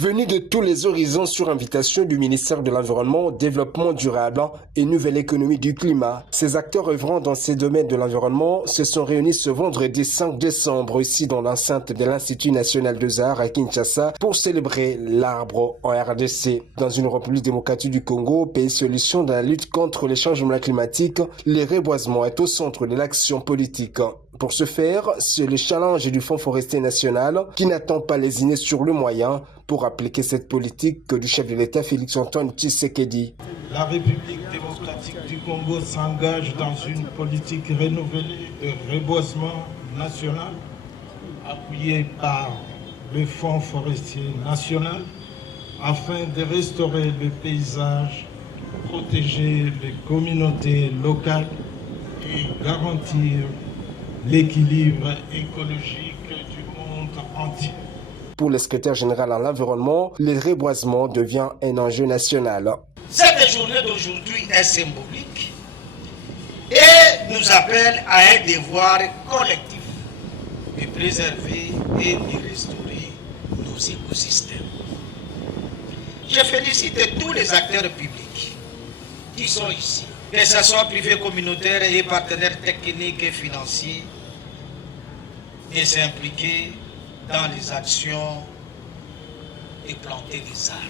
Venus de tous les horizons sur invitation du ministère de l'Environnement, Développement durable et Nouvelle économie du climat, ces acteurs œuvrant dans ces domaines de l'environnement se sont réunis ce vendredi 5 décembre ici dans l'enceinte de l'Institut national des arts à Kinshasa pour célébrer l'arbre en RDC. Dans une République démocratique du Congo, pays solution dans la lutte contre les changements climatiques, le reboisement est au centre de l'action politique. Pour ce faire, c'est le challenge du Fonds forestier national qui n'attend pas lésiné sur le moyen pour appliquer cette politique du chef de l'État Félix-Antoine Tshisekedi. La République démocratique du Congo s'engage dans une politique renouvelée de reboisement national appuyée par le Fonds forestier national afin de restaurer le paysage, protéger les communautés locales et garantir l'équilibre écologique du monde entier. Pour le secrétaire général à l'environnement, le reboisement devient un enjeu national. Cette journée d'aujourd'hui est symbolique et nous appelle à un devoir collectif de préserver et de restaurer nos écosystèmes. Je félicite tous les acteurs publics qui sont ici, que ce soit privés, communautaires et partenaires techniques et financiers, de s'impliquer dans les actions et planter des arbres.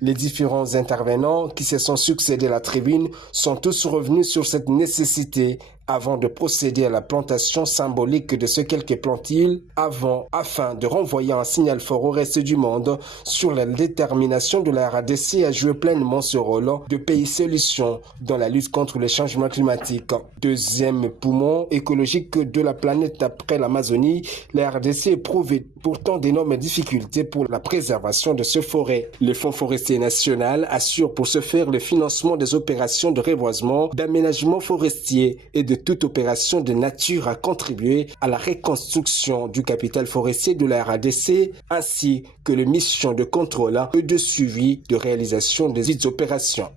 Les différents intervenants qui se sont succédés à la tribune sont tous revenus sur cette nécessité avant de procéder à la plantation symbolique de ce quelques plantilles afin de renvoyer un signal fort au reste du monde sur la détermination de la RDC à jouer pleinement ce rôle de pays solution dans la lutte contre les changements climatiques. Deuxième poumon écologique de la planète après l'Amazonie, la RDC éprouve pourtant d'énormes difficultés pour la préservation de ce forêt. Le Fonds forestier national assure pour ce faire le financement des opérations de reboisement, d'aménagement forestier et de toute opération de nature à contribuer à la reconstruction du capital forestier de la RDC ainsi que les missions de contrôle et de suivi de réalisation des dites opérations.